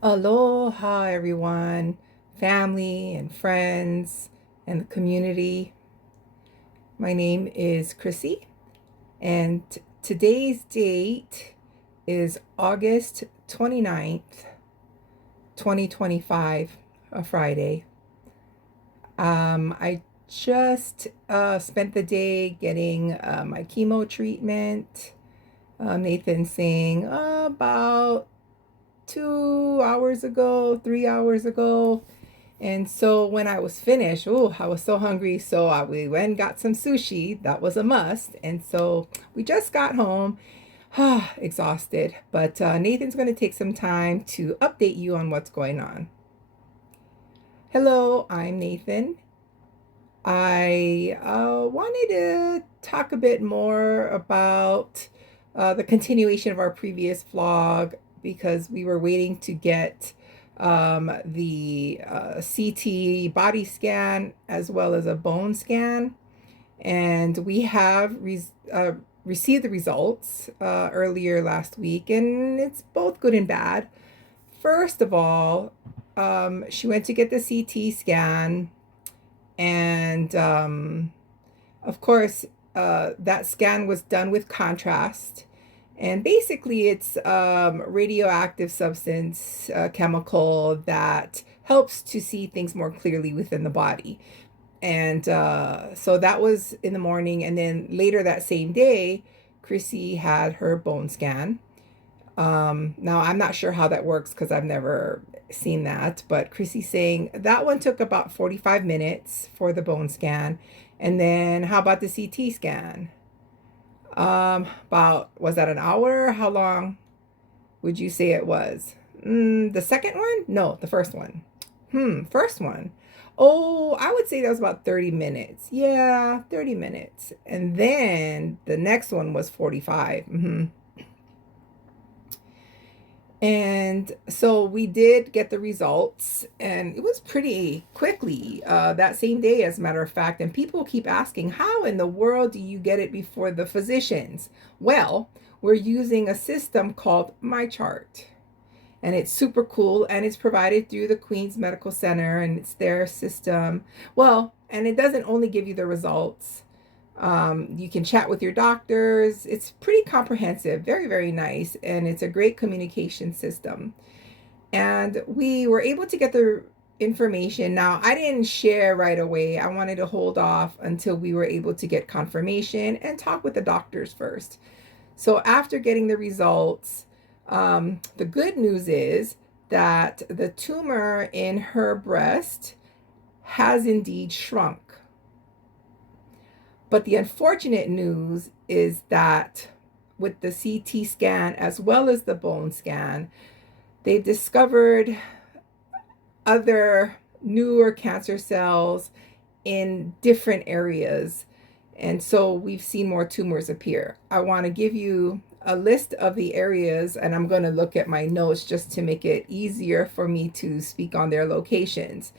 Aloha, everyone, family and friends and the community. My name is Crissy, and today's date is August 29th, 2025, a Friday. I just spent the day getting my chemo treatment. Nathan saying about 2 hours ago, 3 hours ago. And so when I was finished, oh, I was so hungry. So we went and got some sushi. That was a must. And so we just got home, exhausted. But Nathan's going to take some time to update you on what's going on. Hello, I'm Nathan. I wanted to talk a bit more about the continuation of our previous vlog because we were waiting to get the CT body scan as well as a bone scan. And we have received the results earlier last week, and it's both good and bad. First of all, she went to get the CT scan, and of course, that scan was done with contrast. And basically, it's radioactive substance, chemical that helps to see things more clearly within the body. And so that was in the morning. And then later that same day, Crissy had her bone scan. Now, I'm not sure how that works because I've never seen that, but Chrissy's saying that one took about 45 minutes for the bone scan. And then how about the CT scan? About, was that an hour? How long would you say it was? The second one? No, the first one. First one. Oh, I would say that was about 30 minutes. Yeah, 30 minutes. And then the next one was 45. And so we did get the results, and it was pretty quickly that same day, as a matter of fact. And people keep asking, how in the world do you get it before the physicians? Well, we're using a system called MyChart, and it's super cool, and it's provided through the Queen's Medical Center, and it's their system. Well, and it doesn't only give you the results. You can chat with your doctors. It's pretty comprehensive, very, very nice, and it's a great communication system. And we were able to get the information. Now, I didn't share right away. I wanted to hold off until we were able to get confirmation and talk with the doctors first. So after getting the results, the good news is that the tumor in her breast has indeed shrunk. But the unfortunate news is that with the CT scan as well as the bone scan, they've discovered other newer cancer cells in different areas. And so we've seen more tumors appear. I want to give you a list of the areas, and I'm going to look at my notes just to make it easier for me to speak on their locations.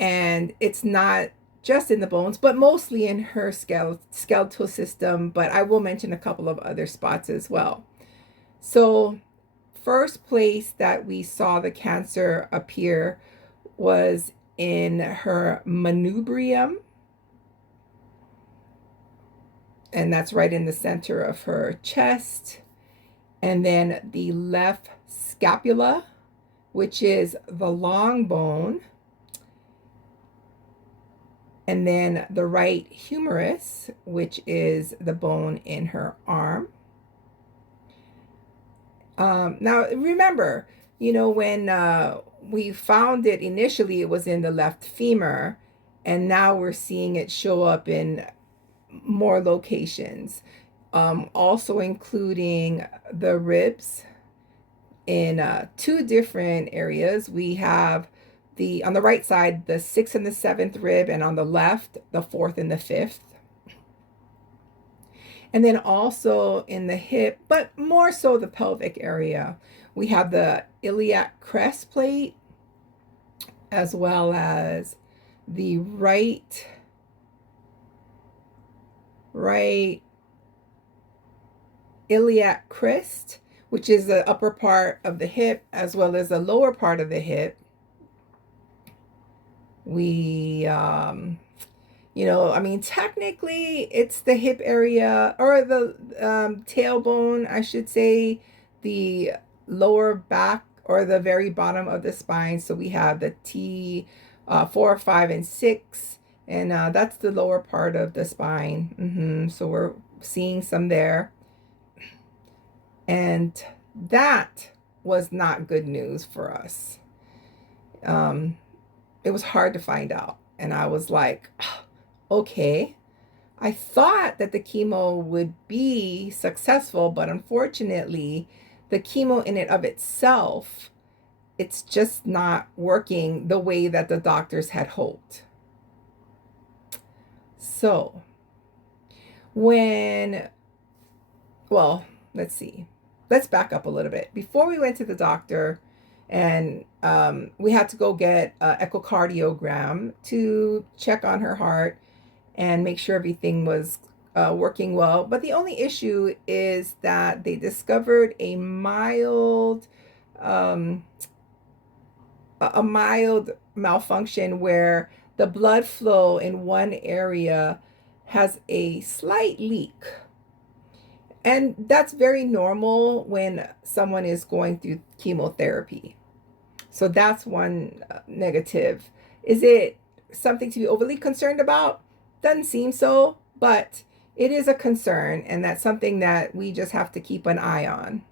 And it's not just in the bones, but mostly in her skeletal system. But I will mention a couple of other spots as well. So, first place that we saw the cancer appear was in her manubrium, and that's right in the center of her chest. And then the left scapula, which is the long bone. And then the right humerus, which is the bone in her arm. Now, remember, when we found it initially, it was in the left femur, and now we're seeing it show up in more locations, also including the ribs in two different areas. We have on the right side, the 6th and the 7th rib, and on the left, the 4th and the 5th. And then also in the hip, but more so the pelvic area, we have the iliac crest plate, as well as the right iliac crest, which is the upper part of the hip as well as the lower part of the hip. We, I mean, technically it's the hip area or the tailbone, I should say, the lower back or the very bottom of the spine. So we have the T4, 5, and 6, and that's the lower part of the spine. So we're seeing some there. And that was not good news for us. It was hard to find out. And I was like, okay, I thought that the chemo would be successful, but unfortunately, the chemo in and of itself, it's just not working the way that the doctors had hoped. So, let's see. Let's back up a little bit. Before we went to the doctor, and we had to go get an echocardiogram to check on her heart and make sure everything was working well. But the only issue is that they discovered a mild malfunction where the blood flow in one area has a slight leak. And that's very normal when someone is going through chemotherapy. So that's one negative. Is it something to be overly concerned about? Doesn't seem so, but it is a concern, and that's something that we just have to keep an eye on.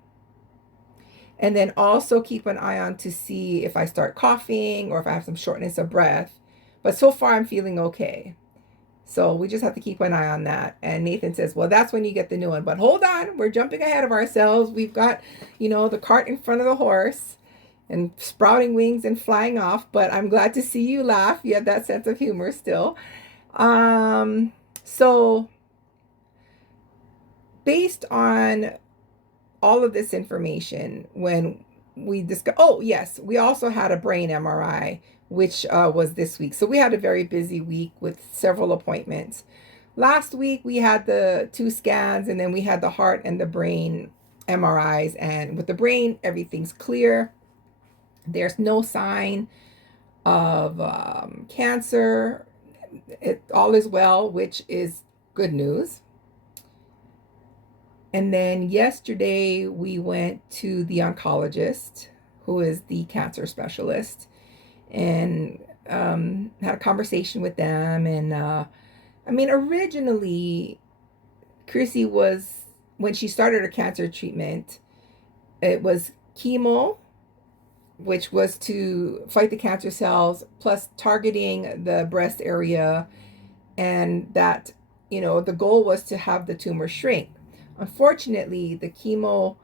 And then also keep an eye on to see if I start coughing or if I have some shortness of breath. But so far I'm feeling okay. So we just have to keep an eye on that. And Nathan says, well, that's when you get the new one. But hold on, we're jumping ahead of ourselves. We've got, the cart in front of the horse and sprouting wings and flying off. But I'm glad to see you laugh. You have that sense of humor still. So based on all of this information, when we discussed, oh yes, we also had a brain MRI, which was this week. So we had a very busy week with several appointments. Last week we had the 2 scans, and then we had the heart and the brain MRIs. And with the brain, everything's clear. There's no sign of cancer. All is well, which is good news. And then yesterday we went to the oncologist, who is the cancer specialist, and had a conversation with them. And originally, Crissy was, when she started her cancer treatment, it was chemo, which was to fight the cancer cells, plus targeting the breast area, and that, the goal was to have the tumor shrink. Unfortunately, the chemo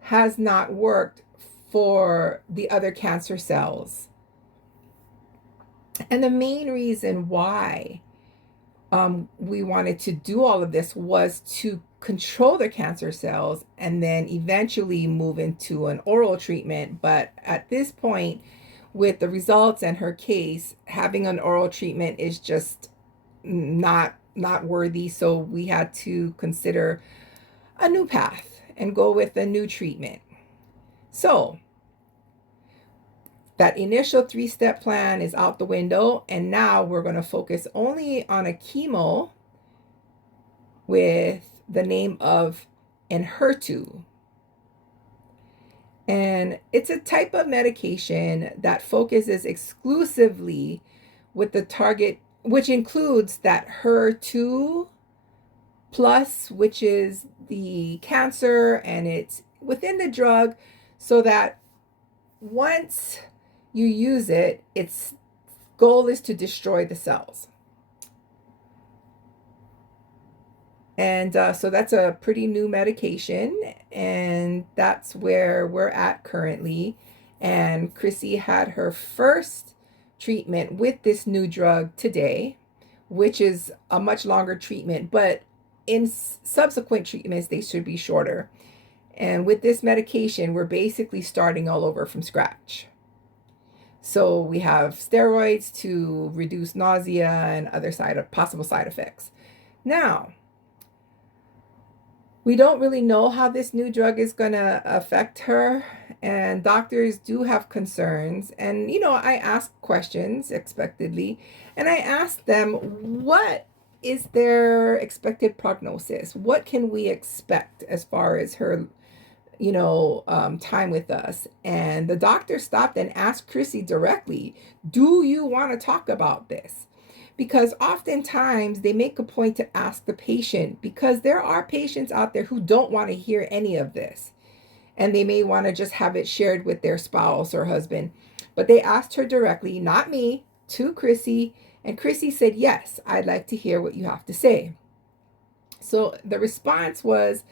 has not worked for the other cancer cells. And the main reason why we wanted to do all of this was to control the cancer cells and then eventually move into an oral treatment. But at this point, with the results and her case, having an oral treatment is just not worthy. So we had to consider a new path and go with a new treatment. So that initial 3-step plan is out the window, and now we're going to focus only on a chemo with the name of Enhertu. And it's a type of medication that focuses exclusively with the target, which includes that HER2 plus, which is the cancer, and it's within the drug, so that once you use it, its goal is to destroy the cells. And so that's a pretty new medication, and that's where we're at currently. And Crissy had her first treatment with this new drug today, which is a much longer treatment, but in subsequent treatments, they should be shorter. And with this medication, we're basically starting all over from scratch. So we have steroids to reduce nausea and other possible side effects. Now, We don't really know how this new drug is going to affect her, and doctors do have concerns. And, I ask questions expectedly, and I ask them, what is their expected prognosis? What can we expect as far as her, time with us? And the doctor stopped and asked Crissy directly, do you want to talk about this? Because oftentimes they make a point to ask the patient, because there are patients out there who don't want to hear any of this, and they may want to just have it shared with their spouse or husband. But they asked her directly, not me, to Crissy, and Crissy said, yes, I'd like to hear what you have to say. So the response was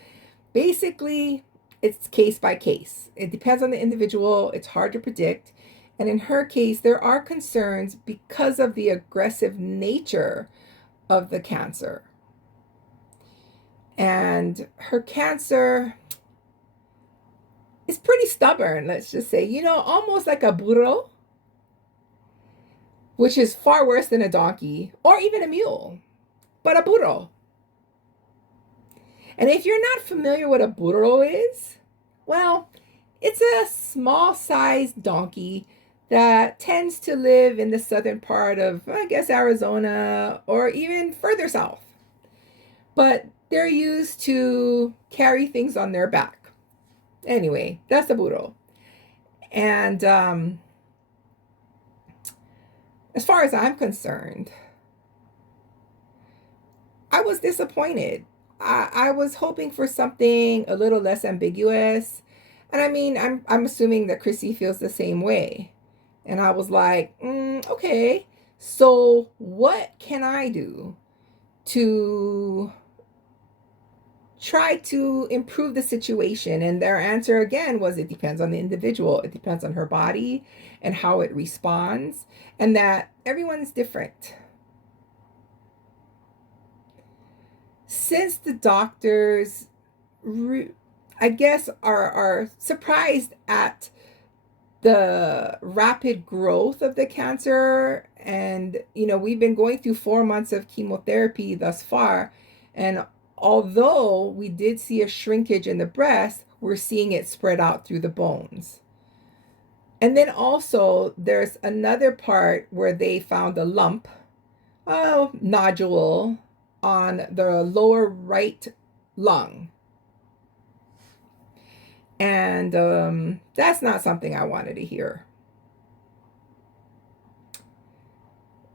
basically, it's case by case. It depends on the individual. It's hard to predict. And in her case, there are concerns because of the aggressive nature of the cancer. And her cancer is pretty stubborn, let's just say, almost like a burro, which is far worse than a donkey or even a mule, but a burro. And if you're not familiar what a burro is, well, it's a small-sized donkey that tends to live in the southern part of, I guess, Arizona or even further south. But they're used to carry things on their back. Anyway, that's a burro. And as far as I'm concerned, I was disappointed. I was hoping for something a little less ambiguous. And I mean, I'm assuming that Crissy feels the same way. And I was like, okay, so what can I do to try to improve the situation? And their answer again was, it depends on the individual. It depends on her body and how it responds, and that everyone's different. Since the doctors, I guess, are surprised at the rapid growth of the cancer, and we've been going through 4 months of chemotherapy thus far, and although we did see a shrinkage in the breast, we're seeing it spread out through the bones. And then also there's another part where they found a lump, a nodule on the lower right lung. And that's not something I wanted to hear.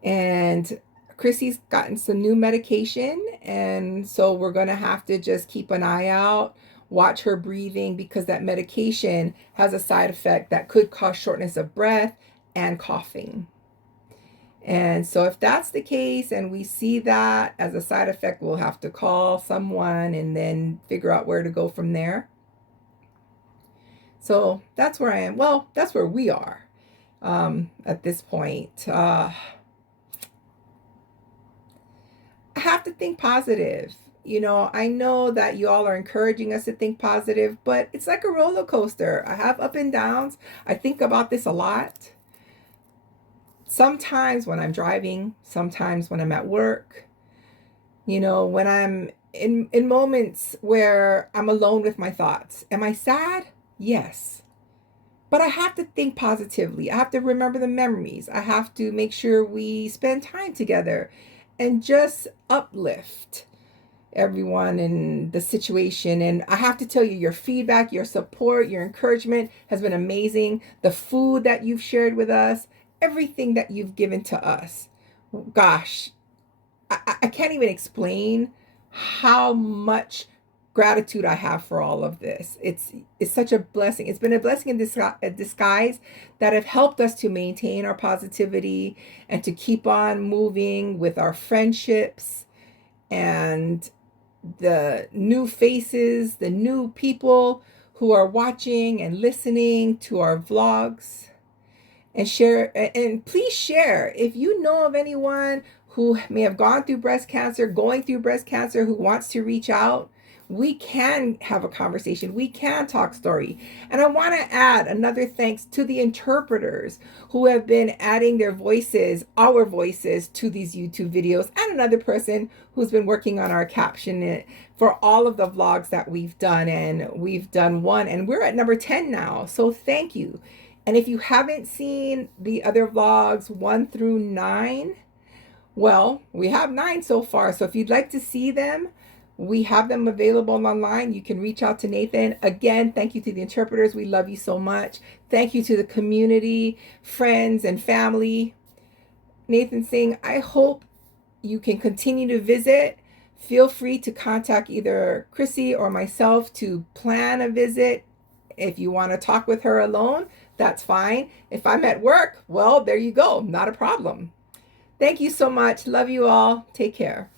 And Crissy's gotten some new medication, and so we're going to have to just keep an eye out, watch her breathing, because that medication has a side effect that could cause shortness of breath and coughing. And so if that's the case and we see that as a side effect, we'll have to call someone and then figure out where to go from there. So that's where I am. Well, that's where we are at this point. I have to think positive. I know that you all are encouraging us to think positive, but it's like a roller coaster. I have up and downs. I think about this a lot. Sometimes when I'm driving, sometimes when I'm at work, when I'm in moments where I'm alone with my thoughts. Am I sad? Yes. But I have to think positively. I have to remember the memories. I have to make sure we spend time together and just uplift everyone in the situation. And I have to tell you, your feedback, your support, your encouragement has been amazing. The food that you've shared with us, everything that you've given to us. Gosh, I can't even explain how much gratitude I have for all of this. It's such a blessing. It's been a blessing in disguise that have helped us to maintain our positivity and to keep on moving with our friendships and the new faces, the new people who are watching and listening to our vlogs. And share, and please share if you know of anyone who may have gone through breast cancer, going through breast cancer, who wants to reach out. we can have a conversation. We can talk story. And I want to add another thanks to the interpreters who have been adding their voices, our voices, to these YouTube videos, and another person who's been working on our caption for all of the vlogs that we've done. And we've done one, and we're at number 10 now. So thank you. And if you haven't seen the other vlogs 1 through 9, well, we have 9 so far. So if you'd like to see them, we have them available online. You can reach out to Nathan. Again, thank you to the interpreters. We love you so much. Thank you to the community, friends, and family. Nathan Singh, I hope you can continue to visit. Feel free to contact either Crissy or myself to plan a visit. If you want to talk with her alone, that's fine. If I'm at work, well, there you go. Not a problem. Thank you so much. Love you all. Take care.